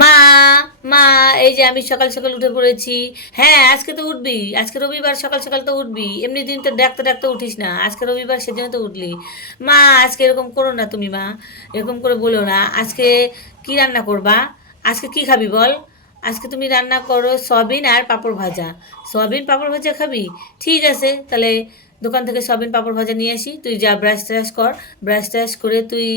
মা মা এই যে আমি সকাল সকাল উঠে পড়েছি। হ্যাঁ, আজকে তো উঠবি, আজকে রবিবার, সকাল সকাল তো উঠবি। এমনি দিন তো ডাকতে ডাকতে উঠিস না, আজকে রবিবার সেজন্য তো উঠলি। মা আজকে এরকম করো না তুমি, মা এরকম করে বলো না। আজকে কি রান্না করবা? আজকে কি খাবি বল? আজকে তুমি রান্না করো সয়াবিন আর পাঁপড় ভাজা। সয়াবিন পাঁপড় ভাজা খাবি? ঠিক আছে, তাহলে দোকান থেকে সয়াবিন পাঁপড় ভাজা নিয়ে আসি, তুই যা ব্রাশ ট্রাশ কর। ব্রাশ ট্রাশ করে তুই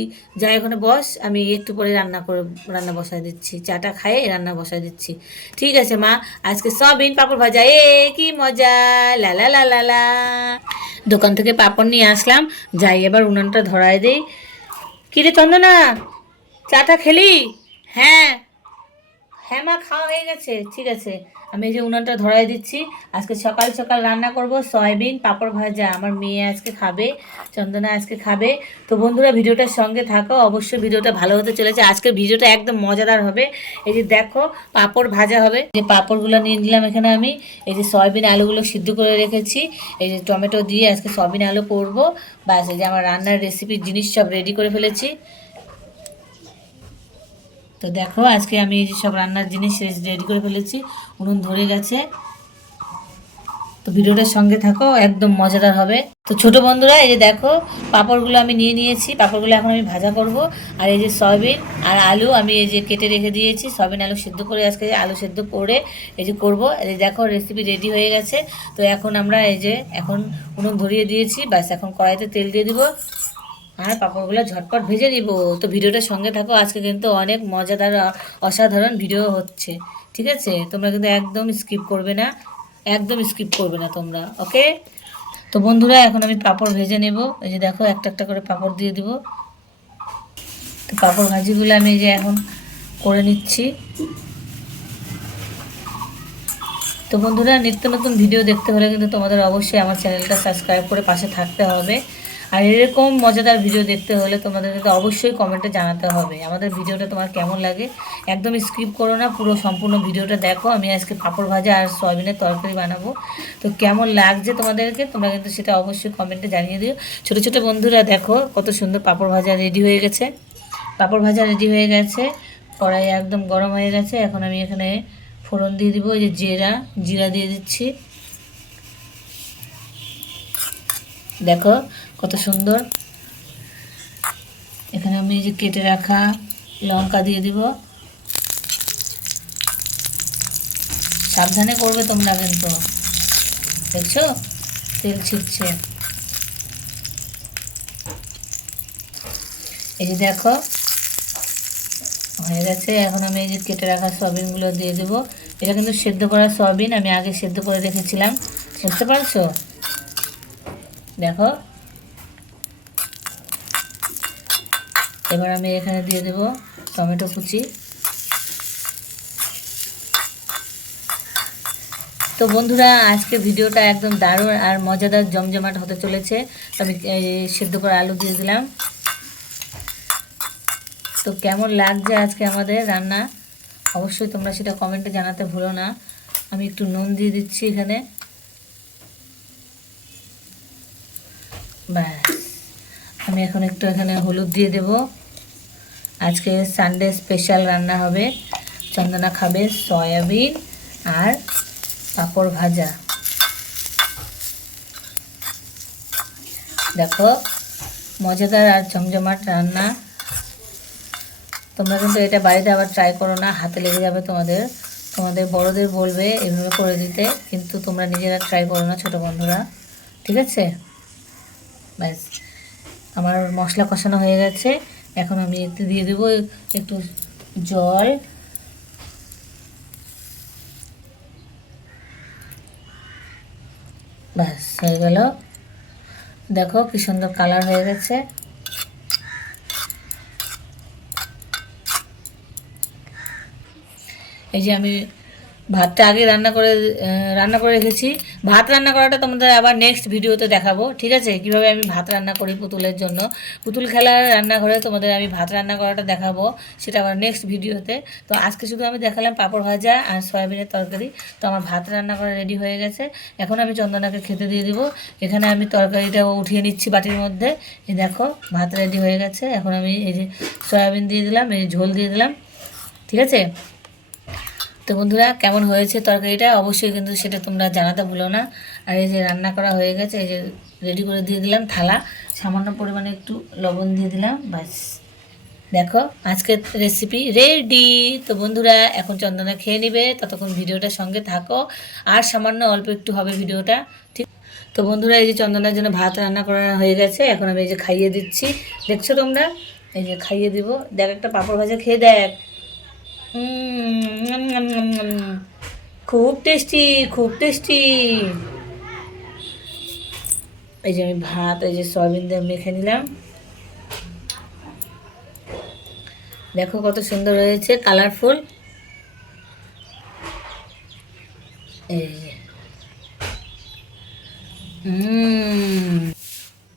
যা, এখানে বস, আমি একটু পরে রান্না বসায় দিচ্ছি, চাটা খাইয়ে রান্না বসায় দিচ্ছি। ঠিক আছে মা, আজকে সয়াবিন পাঁপড় ভাজা, কি মজা! লা লা লা লা লা। দোকান থেকে পাঁপড় নিয়ে আসলাম, যাই এবার উনানটা ধরায় দেই। কিরে চন্দনা, চাটা খেলি? হ্যাঁ, হ্যাঁ মা, খাওয়া হয়ে গেছে। ঠিক আছে, আমি এই যে উনানটা ধরাই দিচ্ছি। আজকে সকাল সকাল রান্না করব সয়াবিন পাঁপড় ভাজা, আমার মেয়ে আজকে খাবে, চন্দনা আজকে খাবে। তো বন্ধুরা, ভিডিওটার সঙ্গে থাকো, অবশ্যই ভিডিওটা ভালো হতে চলেছে। আজকের ভিডিওটা একদম মজাদার হবে। এই যে দেখো, পাঁপড় ভাজা হবে। যে পাঁপড়গুলো নিয়ে নিলাম এখানে আমি। এই যে সয়াবিন আলুগুলো সিদ্ধ করে রেখেছি, এই যে টমেটো দিয়ে আজকে সয়াবিন আলু করবো। ব্যাস, এই যে আমার রান্নার রেসিপির জিনিস সব রেডি করে ফেলেছি। তো দেখো, আজকে আমি এই যে সব রান্নার জিনিস রেডি করে ফেলেছি, উনুন ধরে গেছে। তো ভিডিওটার সঙ্গে থাকো, একদম মজাদার হবে। তো ছোট বন্ধুরা, এই যে দেখো, পাঁপড়গুলো আমি নিয়ে নিয়েছি, পাঁপড়গুলো এখন আমি ভাজা করব। আর এই যে সয়াবিন আর আলু আমি এই যে কেটে রেখে দিয়েছি, সয়াবিন আলু সিদ্ধ করে আজকে আলু সিদ্ধ করে এই যে করব। এই যে দেখো, রেসিপি রেডি হয়ে গেছে। তো এখন আমরা এই যে এখন উনুন ধরিয়ে দিয়েছি, ব্যাস এখন কড়াইতে তেল দিয়ে দিব আর পাঁপড়গুলো ঝটপট ভেজে নিব। তো ভিডিওটার সঙ্গে থাকো, আজকে কিন্তু অনেক মজাদার অসাধারণ ভিডিও হচ্ছে। ঠিক আছে, তোমরা কিন্তু একদম স্কিপ করবে না, একদম স্কিপ করবে না তোমরা, ওকে? তো বন্ধুরা, এখন আমি পাঁপড় ভেজে নেব। এই যে দেখো, একটা একটা করে পাঁপড় দিয়ে দিব। তো পাঁপড় ভাজিগুলো আমি এই যে এখন করে নিচ্ছি। তো বন্ধুরা, নিত্য নতুন ভিডিও দেখতে হলে কিন্তু তোমাদের অবশ্যই আমার চ্যানেলটা সাবস্ক্রাইব করে পাশে থাকতে হবে। আর এরকম মজাদার ভিডিও দেখতে হলে তোমাদের কিন্তু অবশ্যই কমেন্টে জানাতে হবে আমাদের ভিডিওটা তোমার কেমন লাগে। একদম স্কিপ করো না, পুরো সম্পূর্ণ ভিডিওটা দেখো। আমি আজকে পাঁপড় ভাজা আর সয়াবিনের তরকারি বানাবো। তো কেমন লাগছে তোমাদেরকে, তোমরা কিন্তু সেটা অবশ্যই কমেন্টে জানিয়ে দিও। ছোটো ছোটো বন্ধুরা, দেখো কত সুন্দর পাঁপড় ভাজা রেডি হয়ে গেছে। পাঁপড় ভাজা রেডি হয়ে গেছে, কড়াই একদম গরম হয়ে গেছে। এখন আমি এখানে ফোড়ন দিয়ে দিব, এই যে জিরা দিয়ে দিচ্ছি। দেখো কত সুন্দর। এখানে আমি এই যে কেটে রাখা লঙ্কা দিয়ে দিব। সাবধানে করবে তোমরা কিন্তু, দেখছো তেল ছিটছে। এই যে দেখো হয়ে গেছে। এখন আমি এই যে কেটে রাখা সয়াবিনগুলো দিয়ে দেবো। এটা কিন্তু সেদ্ধ করা সয়াবিন, আমি আগে সেদ্ধ করে রেখেছিলাম, বুঝতে পারছো? দেখো, এবার আমি এখানে দিয়ে দেবো টমেটো কুচি। তো বন্ধুরা, আজকে ভিডিওটা একদম দারুণ আর মজাদার জমজমাট হতে চলেছে। আমি সেদ্ধ করে আলু দিয়ে দিলাম। তো কেমন লাগছে আজকে আমাদের রান্না, অবশ্যই তোমরা সেটা কমেন্টে জানাতে ভুলো না। আমি একটু নুন দিয়ে দিচ্ছি এখানে, ব্যাস। আমি এখন একটু এখানে হলুদ দিয়ে দেব। আজকে সানডে স্পেশাল রান্না হবে, চন্দনা খাবে সয়াবিন আর পাঁপড় ভাজা। দেখো, মজাদার আর জমজমাট রান্না। তোমরা কিন্তু এটা বাড়িতে আবার ট্রাই করো না, হাতে লেগে যাবে তোমাদের। তোমাদের বড়দের বলবে এভাবে করে দিতে, কিন্তু তোমরা নিজেরা ট্রাই করো না ছোটো বন্ধুরা, ঠিক আছে? ব্যাস, আমার মশলা কষানো হয়ে গেছে। এখন আমি একটু দিয়ে দেবো একটু জল। ব্যাস হয়ে গেল। দেখো কি সুন্দর কালার হয়ে গেছে। এই যে আমি ভাতটা আগে রান্না করে রেখেছি। ভাত রান্না করাটা তোমাদের আবার নেক্সট ভিডিওতে দেখাবো, ঠিক আছে? কিভাবে আমি ভাত রান্না করি পুতুলের জন্য, পুতুল খেলার রান্নাঘরে তোমাদের আমি ভাত রান্না করাটা দেখাবো, সেটা আবার নেক্সট ভিডিওতে। তো আজকে শুধু আমি দেখালাম পাঁপড় ভাজা আর সয়াবিনের তরকারি। তো আমার ভাত রান্না করা রেডি হয়ে গেছে। এখন আমি চন্দনাকে খেতে দিয়ে দিব। এখানে আমি তরকারিটাও উঠিয়ে নিচ্ছি বাটির মধ্যে। এই দেখো, ভাত রেডি হয়ে গেছে। এখন আমি এই যে সয়াবিন দিয়ে দিলাম, এই ঝোল দিয়ে দিলাম। ঠিক আছে? তো বন্ধুরা, কেমন হয়েছে তরকারিটা অবশ্যই কিন্তু সেটা তোমরা জানাতে ভুলো না। আর এই যে রান্না করা হয়ে গেছে, এই যে রেডি করে দিয়ে দিলাম থালা, সামান্য পরিমাণে একটু লবণ দিয়ে দিলাম, ব্যাস। দেখো আজকের রেসিপি রেডি। তো বন্ধুরা, এখন চন্দনা খেয়ে নিবে, ততক্ষণ ভিডিওটার সঙ্গে থাকো। আর সামান্য অল্প একটু হবে ভিডিওটা, ঠিক? তো বন্ধুরা, এই যে চন্দনার জন্য ভাত রান্না করা হয়ে গেছে, এখন আমি এই যে খাইয়ে দিচ্ছি। দেখছো তোমরা? এই যে খাইয়ে দিব। দেখ, একটা পাঁপড় ভাজা খেয়ে দেখ। উম, উম, উম, উম, উম। খুব টেস্টি, খুব টেস্টি। এই যে আমি ভাত, এই যে সয়াবিন দিয়ে মেখে নিলাম। দেখো কত সুন্দর হয়েছে, কালারফুল। এই যে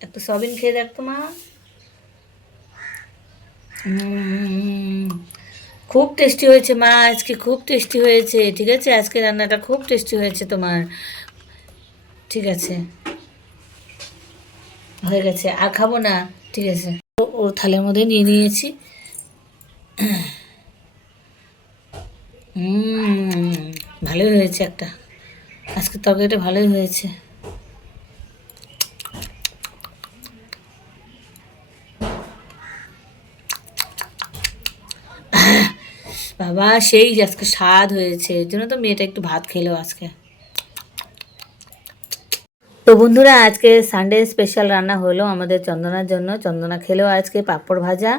একটু সয়াবিন খেয়ে দেখ তো মা। উম, খুব টেস্টি হয়েছে মা, আজকে খুব টেস্টি হয়েছে। ঠিক আছে, আজকে রান্নাটা খুব টেস্টি হয়েছে তোমার। ঠিক আছে, হয়ে গেছে, আর খাবো না। ঠিক আছে, ওর থালের মধ্যে নিয়ে নিয়েছি। হুম, ভালোই হয়েছে একটা, আজকে তরকারিটা ভালোই হয়েছে। বাবা, সেই আজকে স্বাদ হয়েছে, এর জন্য তো মেয়েটা একটু ভাত খেলো আজকে। তো বন্ধুরা, আজকে সানডে স্পেশাল রান্না হলো আমাদের চন্দনার জন্য। চন্দনা খেলেও আজকে পাঁপড় ভাজা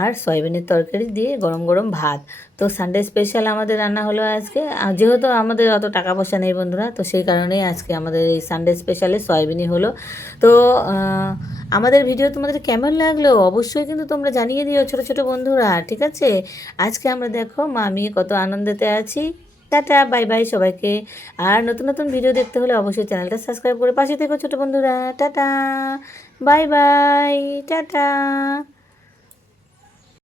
আর সয়াবিনের তরকারি দিয়ে গরম গরম ভাত। তো সানডে স্পেশাল আমাদের রান্না হলো আজকে। আর যেহেতু আমাদের অত টাকা পয়সা নেই বন্ধুরা, তো সেই কারণেই আজকে আমাদের এই সানডে স্পেশালে সয়াবিনই হলো। তো আমাদের ভিডিও তোমাদের কেমন লাগলো অবশ্যই কিন্তু তোমরা জানিয়ে দিও ছোটো ছোটো বন্ধুরা, ঠিক আছে? আজকে আমরা দেখো মা আমি কত আনন্দেতে আছি। টাটা, বাই বাই সবাইকে। আর নতুন নতুন ভিডিও দেখতে হলে অবশ্যই চ্যানেলটা সাবস্ক্রাইব করে পাশে থেকো ছোটো বন্ধুরা। Tata, bye bye, tata.